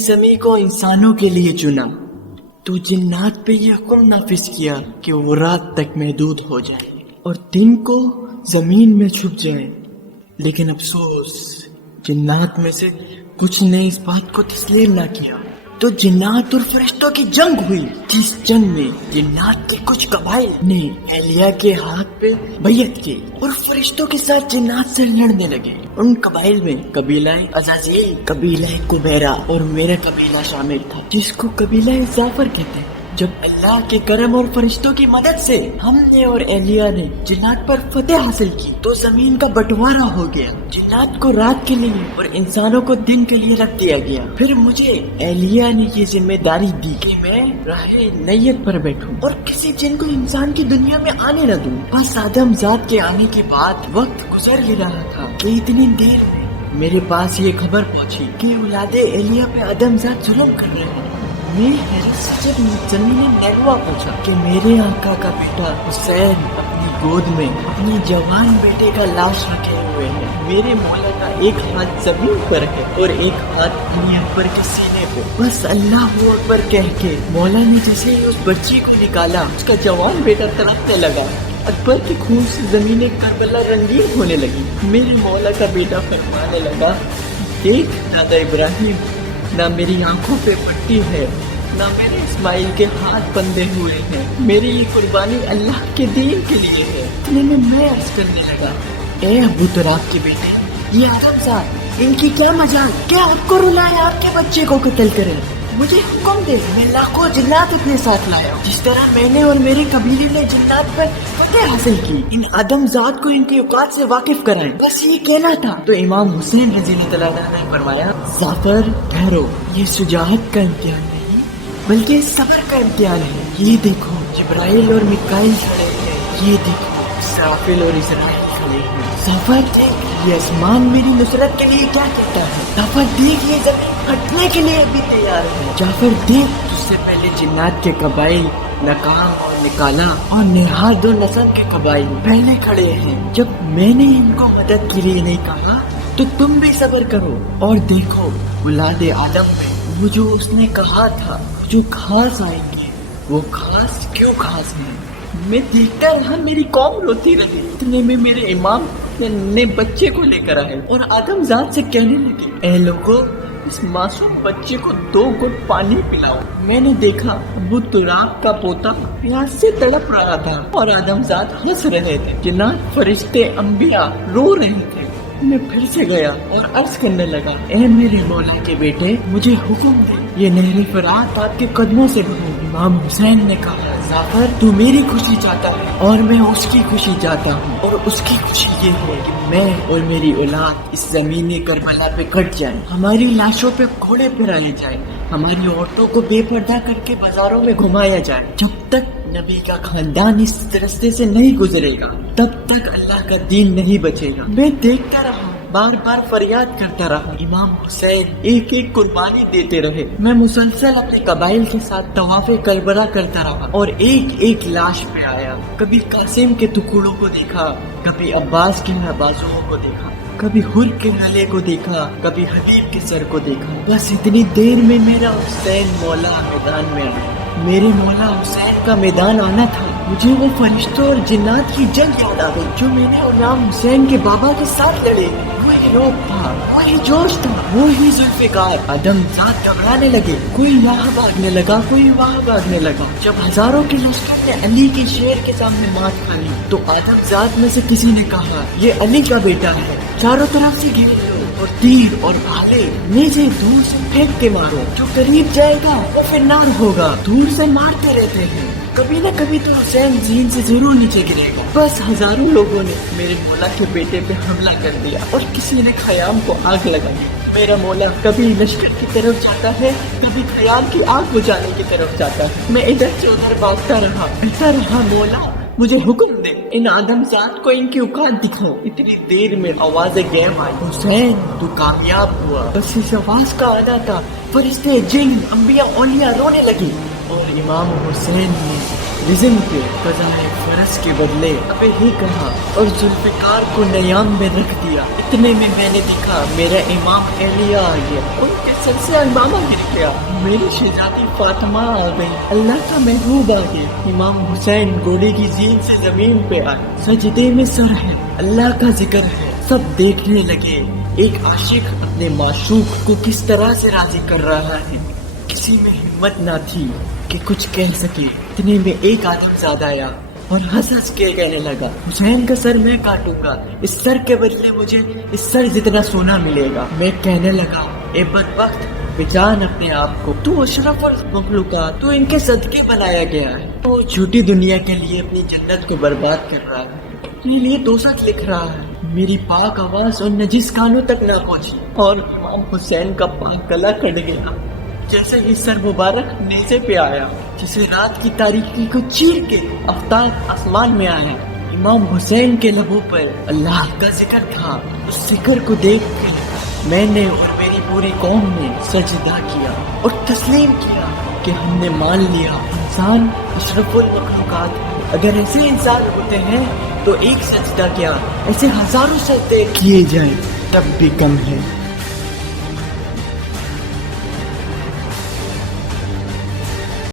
इस समय को इंसानों के लिए चुना तो जिन्नात पे ये हुक्म नाफिज किया कि वो रात तक महदूद हो जाए और दिन को जमीन में छुप जाए। लेकिन अफसोस जिन्नात में से कुछ ने इस बात को तस्लीम ना किया, तो जिन्नात और फरिश्तों की जंग हुई, जिस जंग में जिन्नात के कुछ कबाइल ने एलिया के हाथ पे बैयत की और फरिश्तों के साथ जिन्नात से लड़ने लगे। उन कबाइल में कबीला अज़ाज़ील, कबीला कुबैरा और मेरा कबीला शामिल था, जिसको कबीला जाफर कहते हैं। जब अल्लाह के करम और फरिश्तों की मदद से हमने और एलिया ने जिन्नात पर फतेह हासिल की तो जमीन का बंटवारा हो गया। जिन्नात को रात के लिए और इंसानों को दिन के लिए रख दिया गया। फिर मुझे एलिया ने ये जिम्मेदारी दी कि मैं राहे नैयत पर बैठूं और किसी जिन को इंसान की दुनिया में आने न दूं। बस आदम जात के आने के बाद वक्त गुजर ही रहा था कि इतनी देर में मेरे पास ये खबर पहुंची कि औलादे एलिया पे आदम जात जुल्म कर रहे हैं। मैं हैरत से जब जमीन ने नगवा पूछा कि मेरे आका का बेटा हुसैन अपनी गोद में अपनी जवान बेटे का लाश रखे हुए है। मेरे मौला का एक हाथ जमीन पर है और एक हाथ अपने अकबर के सीने पे। बस अल्लाह अकबर कह के मौला ने जैसे ही उस बच्ची को निकाला, उसका जवान बेटा तड़पने लगा। अकबर के खून से जमीन करबला रंगीन होने लगी। मेरे मौला का बेटा फरमाने लगा, देख दादा इब्राहिम, ना मेरी आंखों पे पट्टी है, ना मेरे इस्माइल के हाथ बंधे हुए हैं। मेरी ये कुर्बानी अल्लाह के दीन के लिए है। इतने में मैं अर्ज करने लगा, ए अबू तुराब के बेटे, ये आदम साहब, इनकी क्या मजाल, क्या आपको रुलाए आपके बच्चे को कत्ल करे? मुझे हुक्म दे, मैं लाखों जिन्नात अपने साथ लाया। जिस तरह मैंने और मेरे कबीले ने जिन्नात पर फतेह हासिल की, इन आदम जात को इनकी औकात से वाकिफ कराएं, बस ये कहना था। तो इमाम हुसैन रज़ियल्लाहु अन्हु ने फरमाया, जाफर ठहरो, ये शुजाअत का इम्तिहान नहीं बल्कि सब्र का इम्तिहान है। ये देखो जिब्राइल और मिकाइल खड़े हैं, ये देखो इसराफिल और इज़राइल खड़े हैं। जाफर देख, ये आसमान मेरी नुसरत के लिए क्या कहता है। जाफर देख, ये जमीन फटने के लिए भी तैयार है। जाफर देख, तुझसे पहले जिन्नात के कबाइल नकाम और निकाला और निहाद और नसर के कबाइल पहले खड़े हैं। जब मैंने इनको मदद के लिए नहीं कहा तो तुम भी सब्र करो और देखो औलादे आदम में वो जो उसने कहा था, जो खास आएंगे, वो खास क्यों खास है। मैं देखता रहा, मेरी कौम रोती रही। इतने में मेरे इमाम ने बच्चे को लेकर आए और आदम जात से कहने लगे, ए लोगों, इस मासूम बच्चे को 2 घुट पानी पिलाओ। मैंने देखा अबू तुराब का पोता प्यास से तड़प रहा था और आदम जात हंस रहे थे। जिन्नात, फरिश्ते, अंबिया रो रहे थे। मैं फिर से गया और अर्ज करने लगा, ए मेरे मौला के बेटे, मुझे हुक्म दे, ये नहर फरात आपके कदमों से बहो। इमाम हुसैन ने कहा, जाफर, तू मेरी खुशी चाहता है और मैं उसकी खुशी चाहता हूँ, और उसकी खुशी ये है कि मैं और मेरी औलाद इस जमीनी करबला पे कट जाए, हमारी लाशों पे घोड़े फिराए जाए, हमारी औरतों को बेपर्दा करके बाजारों में घुमाया जाए। जब तक नबी का खानदान इस रास्ते से नहीं गुजरेगा, तब तक अल्लाह का दीन नहीं बचेगा। मैं देखता रहा, बार बार फरियाद करता रहा। इमाम हुसैन एक एक कुर्बानी देते रहे। मैं मुसलसल अपने कबाइल के साथ तवाफ़े करबला करता रहा और एक एक लाश पे आया। कभी कासिम के टुकड़ों को देखा, कभी अब्बास के बाजुओं को देखा, कभी हुर के नाले को देखा, कभी हबीब के सर को देखा। बस इतनी देर में मेरा हुसैन मौला मैदान में आया। मेरे मौला हुसैन का मैदान आना था। मुझे वो फरिश्तों और जिन्नात की जंग याद आ गई जो मैंने इमाम हुसैन के बाबा के साथ लड़े। वही रोब था, वही जोश था, वही जुल्फिकार। आदम जात घबराने लगे, कोई यहाँ भागने लगा, कोई वहाँ भागने लगा। जब हजारों के लश्कर ने अली के शेर के सामने मात खा ली तो आदम जात में से किसी ने कहा, ये अली का बेटा है, चारों तरफ से घेर लो और तीर और भाले नीचे दूर से फेंक के मारो। जो करीब जाएगा वो फिर नार होगा। दूर से मारते रहते हैं, कभी न कभी तो हुसैन जीन से जरूर नीचे गिरेगा। बस हजारों लोगों ने मेरे मौला के बेटे पे हमला कर दिया और किसी ने खयाम को आग लगा दी। मेरा मौला कभी लश्कर की तरफ जाता है, कभी खयाम की आग बुझाने की तरफ जाता है। मैं इधर से उधर भागता रहा, कहता रहा, मौला मुझे हुक्म दे, इन आदम जात को इनकी औकात दिखाओ। इतनी देर में आवाज़ गैम आई, हुसैन तू कामयाब हुआ। बस इस आवाज का आधा था, फरिश्ते, जिन, अंबिया, औलिया रोने लगी और इमाम हुसैन ने इज़्म पे क़ज़ाए फ़र्ज़ के बदले अबे ही कहा और जुल्फ़िकार को नयाम में रख दिया। इतने में मैंने देखा मेरा इमाम एलिया आ गया, उनके सर से इमामा गिर गया। मेरी शहज़ादी फातिमा आ गई, अल्लाह का महबूब आ गया। इमाम हुसैन घोड़े की जीन से जमीन पे आए, सजदे में सर है, अल्लाह का जिक्र है। सब देखने लगे एक आशिक अपने माशूक को किस तरह से राजी कर रहा है। किसी में हिम्मत ना थी कि कुछ कह सके। इतने में एक आदमज़ादा आया और हंस हंस के कहने लगा, हुसैन का सर मैं काटूंगा, इस सर के बदले मुझे इस सर जितना सोना मिलेगा। मैं कहने लगा, ए बदबख्त, पहचान अपने आप को, तू अशरफुल मखलूकात, तू इनके सदके बनाया गया है। वो झूठी दुनिया के लिए अपनी जन्नत को बर्बाद कर रहा है, अपने लिए दोज़ख लिख रहा है। मेरी पाक आवाज और नजिस कानों तक ना पहुंची और इमाम हुसैन का पाक गला कट गया। जैसे ही सर मुबारक नेज़े पे आया, जिसे रात की तारीकी को चीर के आफ्ताब आसमान में आया। इमाम हुसैन के लबों पर अल्लाह का जिक्र था। उस जिक्र को देख के मैंने और मेरी पूरी कौम ने सजदा किया और तस्लीम किया कि हमने मान लिया इंसान अशरफुल मखलूकात है। अगर ऐसे इंसान होते हैं तो एक सजदा क्या, ऐसे हजारों सजदे किए जाएं तब भी कम है।